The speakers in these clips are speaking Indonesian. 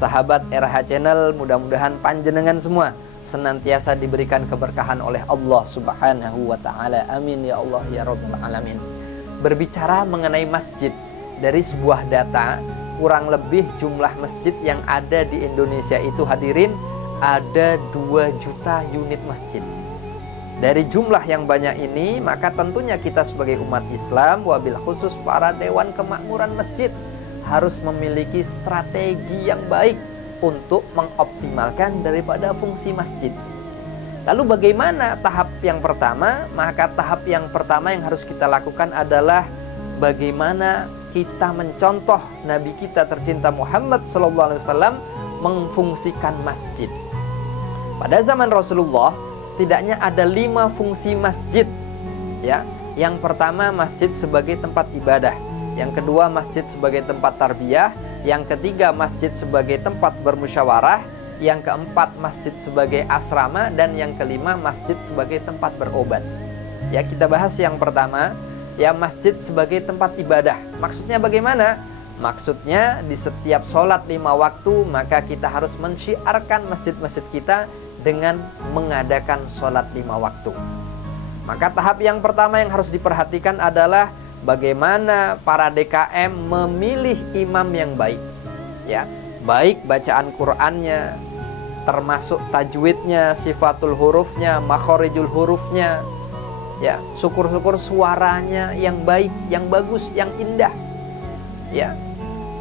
sahabat RH Channel, mudah-mudahan panjenengan semua senantiasa diberikan keberkahan oleh Allah Subhanahu wa taala. Amin ya Allah ya rabbal alamin. Berbicara mengenai masjid, dari sebuah data, kurang lebih jumlah masjid yang ada di Indonesia itu hadirin ada 2 juta unit masjid. Dari jumlah yang banyak ini, maka tentunya kita sebagai umat Islam, wabil khusus para Dewan Kemakmuran Masjid, harus memiliki strategi yang baik untuk mengoptimalkan daripada fungsi masjid. Lalu bagaimana tahap yang pertama? Maka tahap yang pertama yang harus kita lakukan adalah bagaimana kita mencontoh Nabi kita tercinta Muhammad SAW memfungsikan masjid. Pada zaman Rasulullah setidaknya ada 5 fungsi masjid. Ya, yang pertama masjid sebagai tempat ibadah, yang kedua masjid sebagai tempat tarbiyah, yang ketiga masjid sebagai tempat bermusyawarah, yang keempat masjid sebagai asrama, dan yang kelima masjid sebagai tempat berobat. Ya, kita bahas yang pertama, ya masjid sebagai tempat ibadah. Maksudnya bagaimana? Maksudnya di setiap sholat 5 waktu maka kita harus mensyiarkan masjid-masjid kita dengan mengadakan sholat 5 waktu. Maka tahap yang pertama yang harus diperhatikan adalah bagaimana para DKM memilih imam yang baik. Ya, baik bacaan Qur'annya, termasuk tajwidnya, sifatul hurufnya, makhorijul hurufnya, ya, syukur-syukur suaranya yang baik, yang bagus, yang indah. Ya,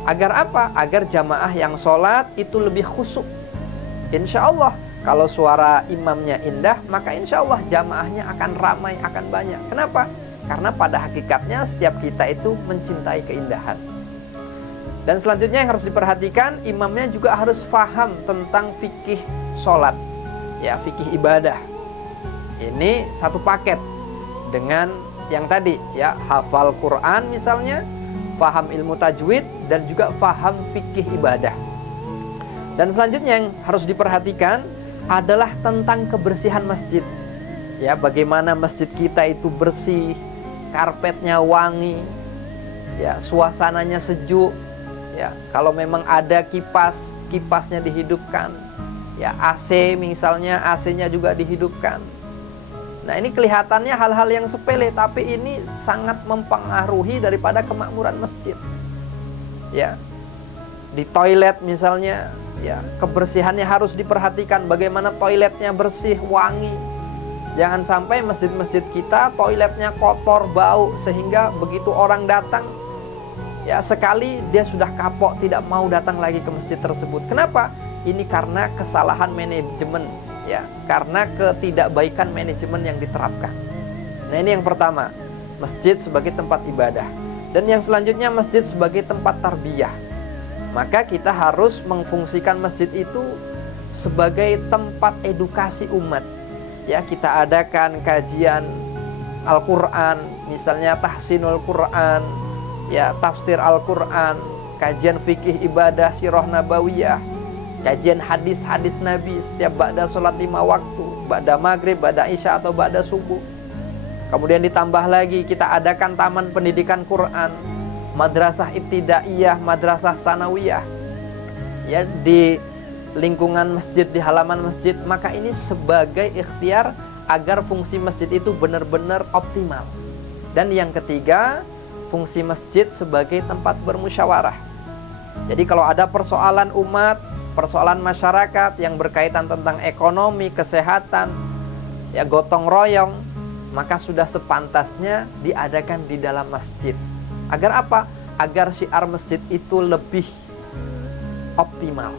agar apa? Agar jamaah yang sholat itu lebih khusyuk. Insya Allah kalau suara imamnya indah, maka insya Allah jamaahnya akan ramai, akan banyak. Kenapa? Karena pada hakikatnya setiap kita itu mencintai keindahan. Dan selanjutnya yang harus diperhatikan, imamnya juga harus paham tentang fikih sholat, ya, fikih ibadah. Ini satu paket dengan yang tadi, ya, hafal Quran misalnya, paham ilmu tajwid, dan juga paham fikih ibadah. Dan selanjutnya yang harus diperhatikan adalah tentang kebersihan masjid. Ya, bagaimana masjid kita itu bersih, karpetnya wangi, ya, suasananya sejuk. Ya, kalau memang ada kipas, kipasnya dihidupkan. Ya, AC misalnya, AC-nya juga dihidupkan. Nah, ini kelihatannya hal-hal yang sepele, tapi ini sangat mempengaruhi daripada kemakmuran masjid. Ya, di toilet misalnya, ya, kebersihannya harus diperhatikan, bagaimana toiletnya bersih, wangi. Jangan sampai masjid-masjid kita toiletnya kotor, bau, sehingga begitu orang datang, ya, sekali dia sudah kapok, tidak mau datang lagi ke masjid tersebut. Kenapa? Ini karena kesalahan manajemen, ya, karena ketidakbaikan manajemen yang diterapkan. Nah, ini yang pertama, masjid sebagai tempat ibadah. Dan yang selanjutnya masjid sebagai tempat tarbiyah. Maka kita harus mengfungsikan masjid itu sebagai tempat edukasi umat. Ya, kita adakan kajian Al-Quran, misalnya tahsinul Quran, ya, tafsir Al-Quran, kajian fikih ibadah, sirah nabawiyah, kajian hadis-hadis Nabi setiap ba'da sholat 5 waktu, ba'da maghrib, ba'da isya atau ba'da subuh. Kemudian ditambah lagi kita adakan taman pendidikan Quran, madrasah ibtidaiyah, madrasah sanawiyah, ya, di lingkungan masjid, di halaman masjid. Maka ini sebagai ikhtiar agar fungsi masjid itu benar-benar optimal. Dan yang ketiga, fungsi masjid sebagai tempat bermusyawarah. Jadi kalau ada persoalan umat, persoalan masyarakat yang berkaitan tentang ekonomi, kesehatan, ya, gotong royong, maka sudah sepantasnya diadakan di dalam masjid. Agar apa? Agar syiar masjid itu lebih optimal.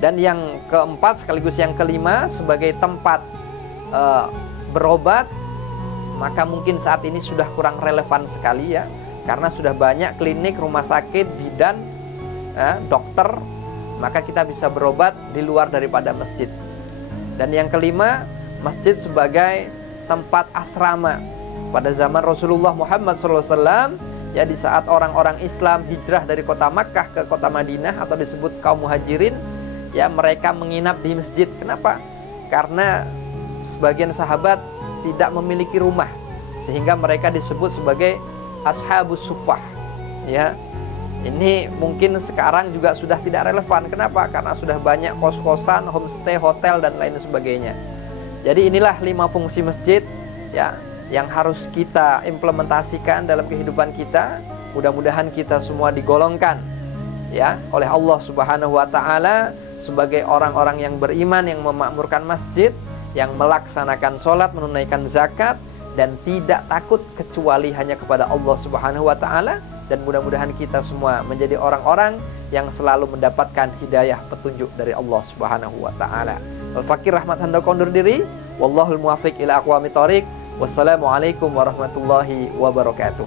Dan yang keempat sekaligus yang kelima, sebagai tempat berobat, maka mungkin saat ini sudah kurang relevan sekali, ya, karena sudah banyak klinik, rumah sakit, bidan, dokter, maka kita bisa berobat di luar daripada masjid. Dan yang kelima, masjid sebagai tempat asrama. Pada zaman Rasulullah Muhammad SAW, ya, di saat orang-orang Islam hijrah dari kota Makkah ke kota Madinah atau disebut kaum muhajirin, ya, mereka menginap di masjid. Kenapa? Karena sebagian sahabat tidak memiliki rumah, sehingga mereka disebut sebagai ashabus suffah, ya, Ini mungkin sekarang juga sudah tidak relevan. Kenapa? Karena sudah banyak kos-kosan, homestay, hotel, dan lain sebagainya. Jadi inilah 5 fungsi masjid ya, yang harus kita implementasikan dalam kehidupan kita. Mudah-mudahan kita semua digolongkan ya oleh Allah Subhanahu wa taala sebagai orang-orang yang beriman, yang memakmurkan masjid, yang melaksanakan sholat, menunaikan zakat, dan tidak takut kecuali hanya kepada Allah Subhanahu wa taala. Dan mudah-mudahan kita semua menjadi orang-orang yang selalu mendapatkan hidayah petunjuk dari Allah Subhanahu wa taala. Al-Fakir Rahmat Handa kondur diri. Wallahul muwaffiq ila aqwamit thoriq. Wassalamualaikum warahmatullahi wabarakatuh.